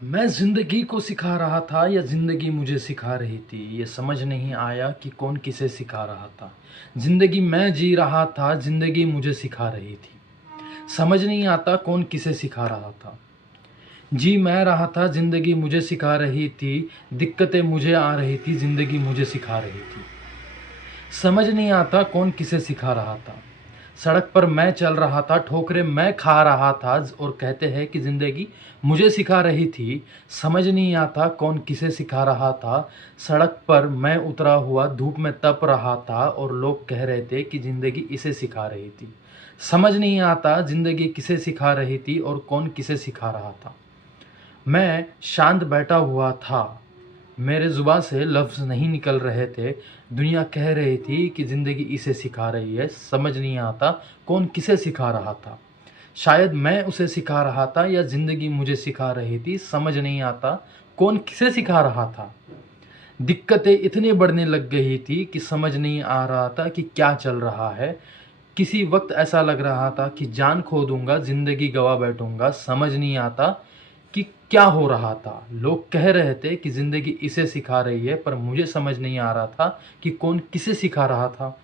मैं ज़िंदगी को सिखा रहा था या ज़िंदगी मुझे सिखा रही थी, ये समझ नहीं आया कि कौन किसे सिखा रहा था। ज़िंदगी मैं जी रहा था, ज़िंदगी मुझे सिखा रही थी। समझ नहीं आता कौन किसे सिखा रहा था। जी मैं रहा था, ज़िंदगी मुझे सिखा रही थी, दिक्कतें मुझे आ रही थी, ज़िंदगी मुझे सिखा रही थी। समझ नहीं आता कौन किसे सिखा रहा था। सड़क पर मैं चल रहा था, ठोकरें मैं खा रहा था और कहते हैं कि ज़िंदगी मुझे सिखा रही थी। समझ नहीं आता कौन किसे सिखा रहा था। सड़क पर मैं उतरा हुआ धूप में तप रहा था और लोग कह रहे थे कि ज़िंदगी इसे सिखा रही थी। समझ नहीं आता ज़िंदगी किसे सिखा रही थी और कौन किसे सिखा रहा था। मैं शांत बैठा हुआ था। मेरे ज़ुबान से लफ्ज़ नहीं निकल रहे थे। दुनिया कह रही थी कि ज़िंदगी इसे सिखा रही है, समझ नहीं आता कौन किसे सिखा रहा था। शायद मैं उसे सिखा रहा था या ज़िंदगी मुझे सिखा रही थी, समझ नहीं आता कौन किसे सिखा रहा था। दिक्कतें इतनी बढ़ने लग गई थी कि समझ नहीं आ रहा था कि क्या चल रहा है। किसी वक़्त ऐसा लग रहा था कि जान खो दूँगा, ज़िंदगी गँवा बैठूँगा, समझ नहीं आता कि क्या हो रहा था। लोग कह रहे थे कि ज़िंदगी इसे सिखा रही है, पर मुझे समझ नहीं आ रहा था कि कौन किसे सिखा रहा था।